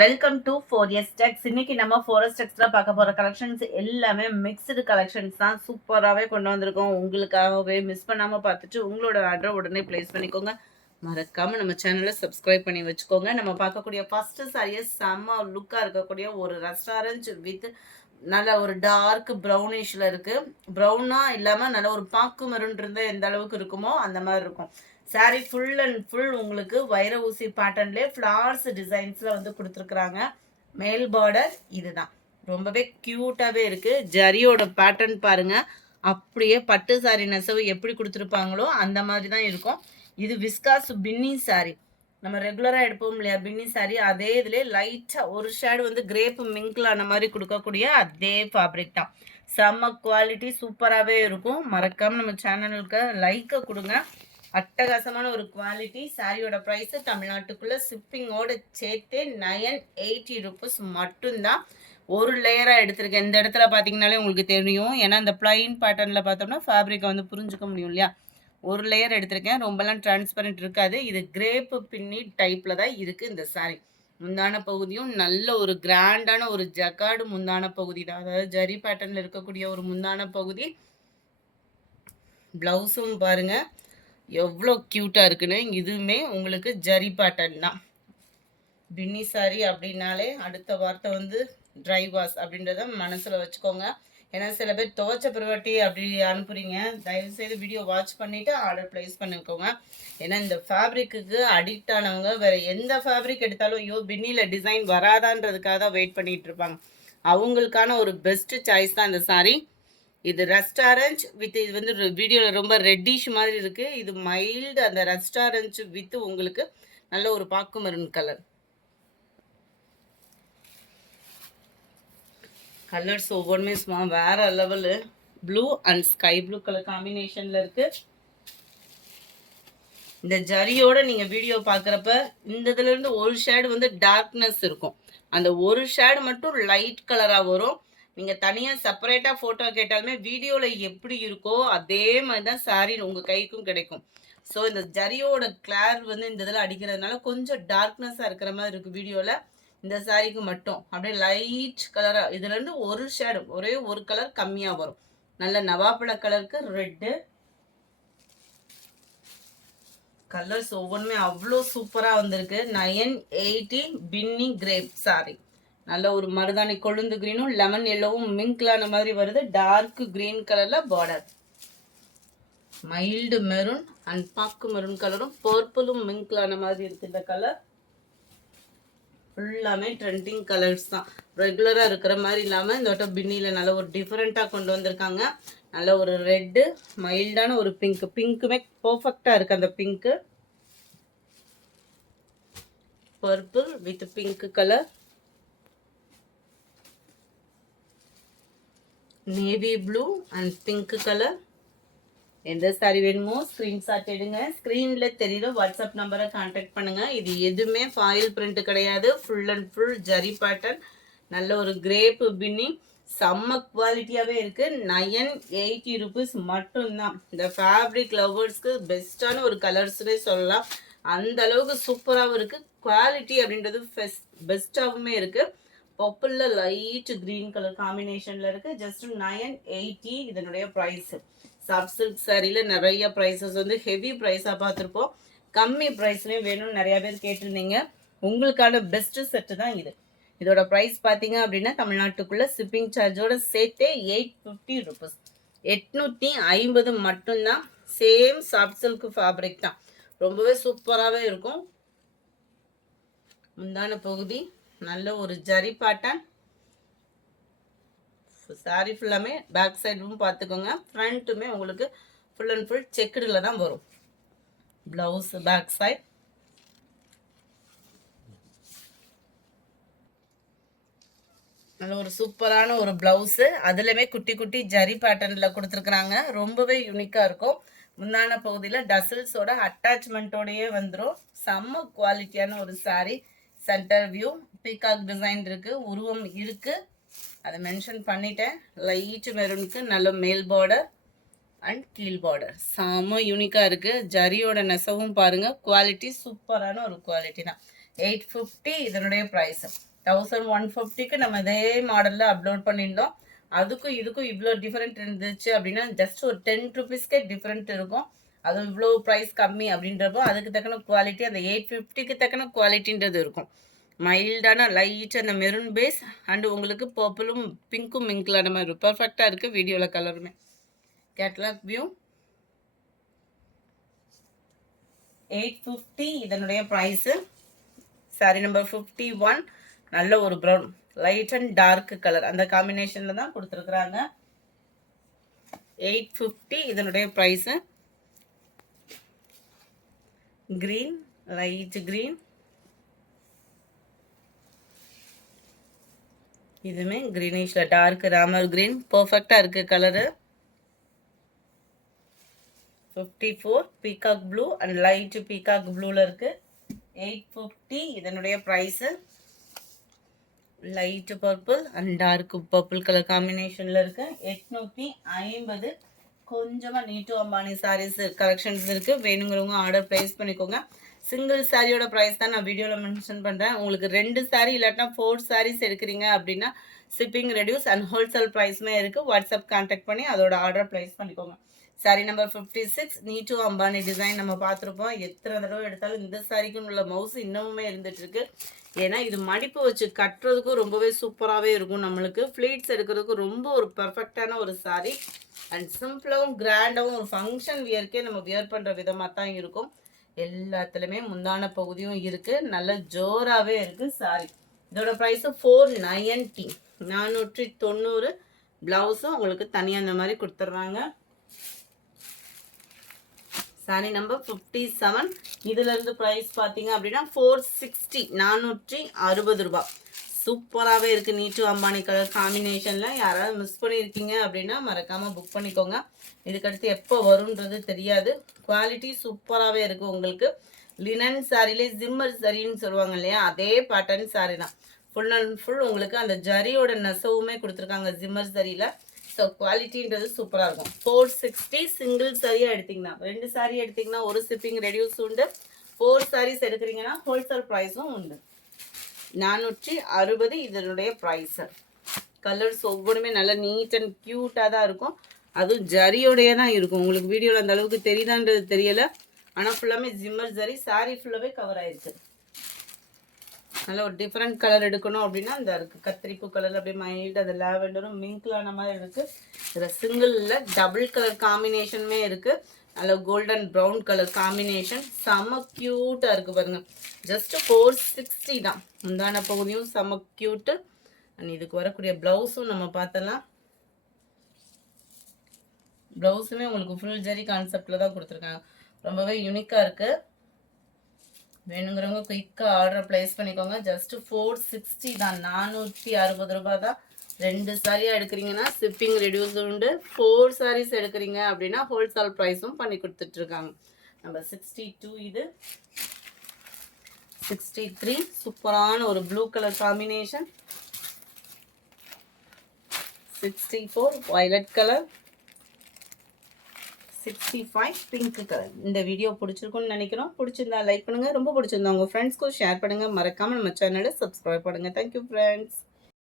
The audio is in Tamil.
Welcome to 4S Tex. இன்னைக்கு நம்ம 4S Texல பார்க்க போற கலெக்ஷன்ஸ் எல்லாமே மிக்ஸ்டு கலெக்ஷன்ஸ் தான். சூப்பராகவே கொண்டு வந்திருக்கோம். உங்களுக்காகவே மிஸ் பண்ணாம பார்த்துட்டு உங்களோட ஆர்டர் உடனே பிளேஸ் பண்ணிக்கோங்க. மறக்காம நம்ம சேனலை சப்ஸ்கிரைப் பண்ணி வச்சுக்கோங்க. நம்ம பார்க்கக்கூடிய ஃபர்ஸ்ட் சாரியை செம்ம லுக்கா இருக்கக்கூடிய ஒரு ரெஸ்டாரண்ட் வித் நல்ல ஒரு டார்க் ப்ரௌனிஷ்ல இருக்கு. ப்ரௌனா இல்லாம நல்ல ஒரு பாக்கு மெரூன் இருந்தால் எந்த அளவுக்கு இருக்குமோ அந்த மாதிரி இருக்கும். சாரி ஃபுல் அண்ட் ஃபுல் உங்களுக்கு வைர ஊசி பேட்டர்ன்லேயே ஃப்ளார்ஸ் டிசைன்ஸில் வந்து கொடுத்துருக்குறாங்க. மேல் பார்டர் இதுதான். ரொம்பவே க்யூட்டாகவே இருக்குது. ஜரியோட பேட்டர்ன் பாருங்கள். அப்படியே பட்டு சாரி நெசவு எப்படி கொடுத்துருப்பாங்களோ அந்த மாதிரி தான் இருக்கும். இது விஸ்காஸ் பின்னி சாரி. நம்ம ரெகுலராக எடுப்போம் இல்லையா பின்னி சாரி, அதே இதுலேயே லைட்டாக ஒரு ஷேடு வந்து கிரேப் மிங்கிள் ஆன மாதிரி கொடுக்கக்கூடிய அதே ஃபேப்ரிக் தான். செம்ம குவாலிட்டி சூப்பராகவே இருக்கும். மறக்காமல் நம்ம சேனலுக்கு லைக்கை கொடுங்க. அட்டகாசமான ஒரு குவாலிட்டி. சாரியோட ப்ரைஸ் தமிழ்நாட்டுக்குள்ள ஷிப்பிங்கோட சேர்த்து 980 rupees மட்டும்தான். ஒரு லேயராக எடுத்திருக்கேன். இந்த இடத்துல பார்த்தீங்கன்னாலே உங்களுக்கு தெரியும். ஏன்னா இந்த பிளைன் பேட்டர்னில் பார்த்தோம்னா ஃபேப்ரிக்கை வந்து புரிஞ்சுக்க முடியும் இல்லையா. ஒரு லேயர் எடுத்திருக்கேன். ரொம்பலாம் டிரான்ஸ்பரண்ட் இருக்காது. இது கிரேப்பு பின்னி டைப்பில் தான் இருக்குது இந்த சாரி. முந்தான பகுதியும் நல்ல ஒரு கிராண்டான ஒரு ஜக்கார்டு முந்தான பகுதி தான். அதாவது ஜரி பேட்டர்னில் இருக்கக்கூடிய ஒரு முந்தான பகுதி. ப்ளவுஸும் பாருங்கள் எவ்வளோ க்யூட்டாக இருக்குன்னு. இதுவுமே உங்களுக்கு ஜரி பேட்டர்ன் தான். பின்னி சாரி அப்படின்னாலே அடுத்த வார்த்தை வந்து ட்ரை வாஷ் அப்படின்றத மனசில் வச்சுக்கோங்க. ஏன்னா சில பேர் துவைச்ச பிறவாட்டி அப்படி அனுப்புகிறீங்க. தயவுசெய்து வீடியோ வாட்ச் பண்ணிவிட்டு ஆர்டர் ப்ளேஸ் பண்ணிக்கோங்க. ஏன்னா இந்த ஃபேப்ரிக்கு அடிக்ட் ஆனவங்க வேறு எந்த ஃபேப்ரிக் எடுத்தாலும் ஐயோ பின்னியில் டிசைன் வராதான்றதுக்காக தான் வெயிட் பண்ணிகிட்டு இருப்பாங்க. அவங்களுக்கான ஒரு பெஸ்ட்டு சாய்ஸ் தான் இந்த சாரி. இது ரெஸ்டாரண்ட் வித் இது வந்து வீடியோவில் ரொம்ப ரெட்டிஷ் மாதிரி இருக்குது. இது மைல்டு அந்த ரெஸ்டாரண்ட் வித் உங்களுக்கு நல்ல ஒரு பாக்கு மெரூன் கலர். கலர்ஸ் ஒவ்வொன்றுமே சும்மா வேற level. Blue and sky blue colour காம்பினேஷனில் இருக்குது. இந்த ஜரியோட நீங்கள் வீடியோ பார்க்குறப்ப இந்த இதுலேருந்து ஒரு ஷேடு வந்து டார்க்னஸ் இருக்கும். அந்த ஒரு ஷேடு மட்டும் லைட் கலராக வரும். நீங்கள் தனியாக செப்பரேட்டாக ஃபோட்டோ கேட்டாலுமே வீடியோவில் எப்படி இருக்கோ அதே மாதிரி தான் சாரீ உங்கள் கைக்கும் கிடைக்கும். ஸோ இந்த ஜரியோட கிளார் வந்து இந்த இதில் அடிக்கிறதுனால கொஞ்சம் டார்க்னஸாக இருக்கிற மாதிரி இருக்குது வீடியோவில். இந்த சாரீக்கு மட்டும் அப்படியே லைட் கலராக இதுலேருந்து ஒரு ஷேடு ஒரே ஒரு கலர் கம்மியாக வரும். நல்ல நவாப்பழ கலருக்கு ரெட்டு. கலர்ஸ் ஒவ்வொன்றுமே அவ்வளோ சூப்பராக வந்திருக்கு. 980 பின்னி கிரேப் சாரி. நல்ல ஒரு மருதாணி கொழுந்து கிரீனும் லெமன் எல்லோவும் மிங்க்லான மாதிரி வருது. டார்க் கிரீன் கலரில் பார்டர். மைல்டு மெரூன் அண்ட் பாக்கு மெரூன் கலரும் பர்பிளும் மிங்க்லான மாதிரி இருக்குது. இந்த கலர் ஃபுல்லாமே ட்ரெண்டிங் கலர்ஸ் தான். ரெகுலராக இருக்கிற மாதிரி இல்லாமல் இந்த வட்டம் பின்னியில் நல்ல ஒரு டிஃப்ரெண்ட்டாக கொண்டு வந்திருக்காங்க. நல்ல ஒரு ரெட்டு மைல்டான ஒரு பிங்க். பிங்க்குமே பர்ஃபெக்டாக இருக்குது. அந்த pink purple with pink colour. Navy blue and pink colour. எந்த சாரி வேணுமோ ஸ்க்ரீன்ஷாட் எடுங்க. ஸ்க்ரீனில் தெரியுற வாட்ஸ்அப் நம்பரை கான்டாக்ட் பண்ணுங்கள். இது எதுவுமே ஃபாயில் பிரிண்ட் கிடையாது. Full and full zari pattern. நல்ல ஒரு கிரேப்பு பின்னி செம்ம குவாலிட்டியாகவே இருக்குது. 980 rupees மட்டும்தான். இந்த ஃபேப்ரிக் லவர்ஸ்க்கு பெஸ்ட்டான ஒரு கலர்ஸ்னே சொல்லலாம். அந்த அளவுக்கு சூப்பராகவும் இருக்குது. குவாலிட்டி அப்படின்றது பெஸ்ட்டாகவுமே இருக்குது. பர்பிளில் லைட் க்ரீன் கலர் காம்பினேஷனில் இருக்குது. ஜஸ்ட் 980 இதனுடைய ப்ரைஸு. சாஃப்ட் சில்க் சாரியில் நிறைய ப்ரைஸஸ் வந்து ஹெவி ப்ரைஸாக பார்த்துருப்போம். கம்மி ப்ரைஸ்லேயும் வேணும்னு நிறையா பேர் கேட்டிருந்தீங்க. உங்களுக்கான பெஸ்ட்டு செட்டு தான் இது. இதோட ப்ரைஸ் பார்த்தீங்க அப்படின்னா தமிழ்நாட்டுக்குள்ளே ஷிப்பிங் சார்ஜோட சேர்த்தே 850 rupees. 850 மட்டும்தான். சேம் சாஃப்ட் சில்க் ஃபேப்ரிக் தான். ரொம்பவே சூப்பராகவே இருக்கும். முந்தான பகுதி நல்ல ஒரு ஜரி பேட்டர்ன். சாரி ஃபுல்லாமே பேக் சைடும் பார்த்துக்கோங்க. ஃப்ரண்ட்டுமே உங்களுக்கு ஃபுல் அண்ட் ஃபுல் செக்குடில் தான் வரும். Blouse back side. நல்ல ஒரு சூப்பரான ஒரு ப்ளவுஸு. அதுலேயுமே குட்டி குட்டி ஜரி பேட்டர்னில் கொடுத்துருக்குறாங்க. ரொம்பவே யூனிக்காக இருக்கும். முந்தான பகுதியில் டசில்ஸோட அட்டாச்மெண்ட்டோடையே வந்துடும். செம்ம குவாலிட்டியான ஒரு sari. Centre view peacock design இருக்குது. உருவம் இருக்குது, அதை மென்ஷன் பண்ணிட்டேன். லைட் மெரூனுக்கு நல்ல மேல் பார்டர் அண்ட் கீழ் பார்டர். செம்ம யூனிக்காக இருக்குது. ஜரியோட நெசவும் பாருங்கள். குவாலிட்டி சூப்பரான ஒரு குவாலிட்டி தான். 850 இதனுடைய ப்ரைஸ். 1150க்கு நம்ம இதே மாடலில் அப்லோட் பண்ணியிருந்தோம். அதுக்கும் இதுக்கும் இவ்வளோ டிஃப்ரெண்ட் இருந்துச்சு அப்படின்னா ஜஸ்ட் ஒரு 10 ருபீஸ்க்கே டிஃப்ரெண்ட் இருக்கும். அதுவும் இவ்வளோ ப்ரைஸ் கம்மி அப்படின்றப்போ அதுக்கு தக்கன குவாலிட்டி அந்த 850க்கு தக்கன குவாலிட்டின்றது இருக்கும். மைல்டான லைட் அந்த மெரூன் பேஸ் அண்டு உங்களுக்கு பர்பிளும் பிங்க்கும் மிங்க்லான மாதிரி இருக்கும். பர்ஃபெக்டாக இருக்குது வீடியோவில் கலருமே. கேட்லாக் வியூ 850 இதனுடைய ப்ரைஸு. சாரி நம்பர் 51 நல்ல ஒரு brown light and dark colour அந்த காம்பினேஷனில் தான் கொடுத்துருக்குறாங்க. 850 இதனுடைய ப்ரைஸு. க்ரீன் லைட் க்ரீன், இதுவுமே க்ரீனிஷில் டார்க் ராமர் க்ரீன் பர்ஃபெக்டாக இருக்குது colour. 54 peacock blue and light peacock ப்ளூவில் இருக்குது. 850 இதனுடைய price. Light purple and dark purple colour காம்பினேஷனில் இருக்குது. 850 கொஞ்சமாக நீட்டு அம்பானி சாரீஸ் கலெக்ஷன்ஸ் இருக்குது. வேணுங்கிறவங்க ஆர்டர் ப்ளேஸ் பண்ணிக்கோங்க. சிங்கிள் சாரியோட ப்ரைஸ் தான் நான் வீடியோவில் மென்ஷன் பண்ணுறேன். உங்களுக்கு 2 சாரீ இல்லாட்டினா 4 சாரீஸ் எடுக்கிறீங்க அப்படின்னா ஷிப்பிங் ரெடியூஸ் அண்ட் ஹோல்சேல் ப்ரைஸுமே இருக்குது. வாட்ஸ்அப் கான்டாக்ட் பண்ணி அதோட ஆர்டர் ப்ளேஸ் பண்ணிக்கோங்க. சாரி நம்பர் 56 நீட்டு அம்பானி டிசைன் நம்ம பார்த்துருப்போம். எத்தனை தடவை எடுத்தாலும் இந்த சாரிக்குன்னு உள்ள மவுஸ் இன்னமுமே இருந்துகிட்ருக்கு. ஏன்னா இது மடிப்பு வச்சு கட்டுறதுக்கும் ரொம்பவே சூப்பராகவே இருக்கும். நம்மளுக்கு ஃப்ளீட்ஸ் எடுக்கிறதுக்கும் ரொம்ப ஒரு பர்ஃபெக்டான ஒரு சாரி அண்ட் சிம்பிளாகவும் கிராண்டாகவும் ஒரு ஃபங்க்ஷன் வியர்க்கே நம்ம வியர் பண்ணுற விதமாக தான் இருக்கும். எல்லாத்துலேயுமே முந்தான பகுதியும் இருக்குது. நல்ல ஜோராகவே இருக்குது சாரி. இதோட ப்ரைஸு 490 490. ப்ளவுஸும் உங்களுக்கு தனியாக அந்த மாதிரி கொடுத்துட்றாங்க. சாரி நம்பர் 57 இதுலேருந்து ப்ரைஸ் பார்த்தீங்க அப்படின்னா 460 460 ரூபா. சூப்பராகவே இருக்குது. நீட்டு அம்பானி கலர் காம்பினேஷனில் யாராவது மிஸ் பண்ணியிருக்கீங்க அப்படின்னா மறக்காமல் புக் பண்ணிக்கோங்க. இதுக்கடுத்து எப்போ வரும்ன்றது தெரியாது. குவாலிட்டி சூப்பராகவே இருக்குது. உங்களுக்கு லினன் சாரிலே ஜிம்மர் சரின்னு சொல்லுவாங்க இல்லையா, அதே பேட்டர்ன் சாரி தான். ஃபுல் அண்ட் ஃபுல் உங்களுக்கு அந்த ஜரியோட நெசவுமே கொடுத்துருக்காங்க ஜிம்மர் சரியில். ஸோ குவாலிட்டின்றது சூப்பராக இருக்கும். 460 சிங்கிள் சாரியாக எடுத்திங்கன்னா 2 சாரி எடுத்திங்கன்னா ஒரு ஷிப்பிங் ரெடியூஸ் உண்டு. 4 சாரீஸ் எடுக்கிறீங்கன்னா ஹோல்சேல் ப்ரைஸும் உண்டு. 460 இதனுடைய ப்ரைஸு. கலர்ஸ் ஒவ்வொன்றுமே நல்லா நீட் அண்ட் க்யூட்டாக தான் இருக்கும். அதுவும் ஜரியோடைய தான் இருக்கும். உங்களுக்கு வீடியோவில் அந்த அளவுக்கு தெரியுதான்றது தெரியலை. ஆனால் ஃபுல்லாமே ஜிம்மர் ஜரி. சாரீ ஃபுல்லாகவே கவர் ஆகிருக்கு. நல்ல ஒரு டிஃப்ரெண்ட் கலர் எடுக்கணும் அப்படின்னா இந்த இருக்குது கத்திரிப்பு கலர் அப்படியே மைல்டு அது லாவெண்டரும் மிங்க்லான மாதிரி இருக்குது. இதில் சிங்கிளில் டபுள் கலர் காம்பினேஷனுமே இருக்குது. நல்ல கோல்டன் ப்ரௌன் கலர் காம்பினேஷன் செம்ம க்யூட்டாக இருக்குது பாருங்கள். ஜஸ்ட்டு 460 தான். முந்தான பகுதியும் செம்ம க்யூட்டு. அண்ட் இதுக்கு வரக்கூடிய ப்ளவுஸும் நம்ம பார்த்தலாம். ப்ளவுஸுமே உங்களுக்கு ஃபுல் ஜரி கான்செப்டில் தான் கொடுத்துருக்காங்க. ரொம்பவே யூனிக்காக இருக்குது. வேணுங்கிறவங்க குயிக்காக ஆர்டர் ப்ளேஸ் பண்ணிக்கோங்க. ஜஸ்ட்டு 460 தான். 460 ரூபா தான். 2 சாரியாக எடுக்கிறீங்கன்னா ஷிப்பிங் ரெடியூஸ் உண்டு. 4 சாரீஸ் எடுக்கிறீங்க அப்படின்னா ஹோல்சேல் ப்ரைஸும் பண்ணி கொடுத்துட்ருக்காங்க. நம்ம 62 இது 63 சூப்பரான ஒரு blue colour combination. 64 violet colour. 65 pink colour. இந்த வீடியோ பிடிச்சிருக்குன்னு நினைக்கிறோம். பிடிச்சிருந்தா லைக் பண்ணுங்கள். ரொம்ப பிடிச்சிருந்தா உங்கள் ஃப்ரெண்ட்ஸ்க்கும் ஷேர் பண்ணுங்கள். மறக்காமல் நம்ம சேனலை சப்ஸ்கிரைப் பண்ணுங்கள். Thank you friends.